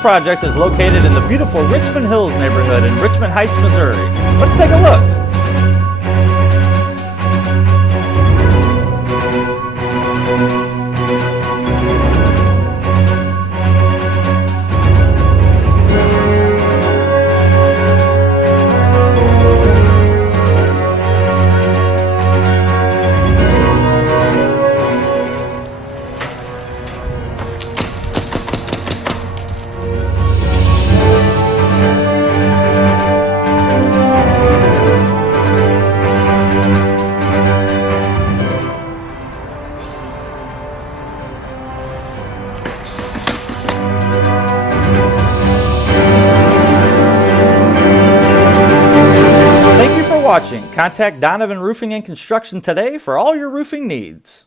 project is located in the beautiful Richmond Hills neighborhood in Richmond Heights, Missouri. Let's take a look. Watching. Contact Donovan Roofing and Construction today for all your roofing needs.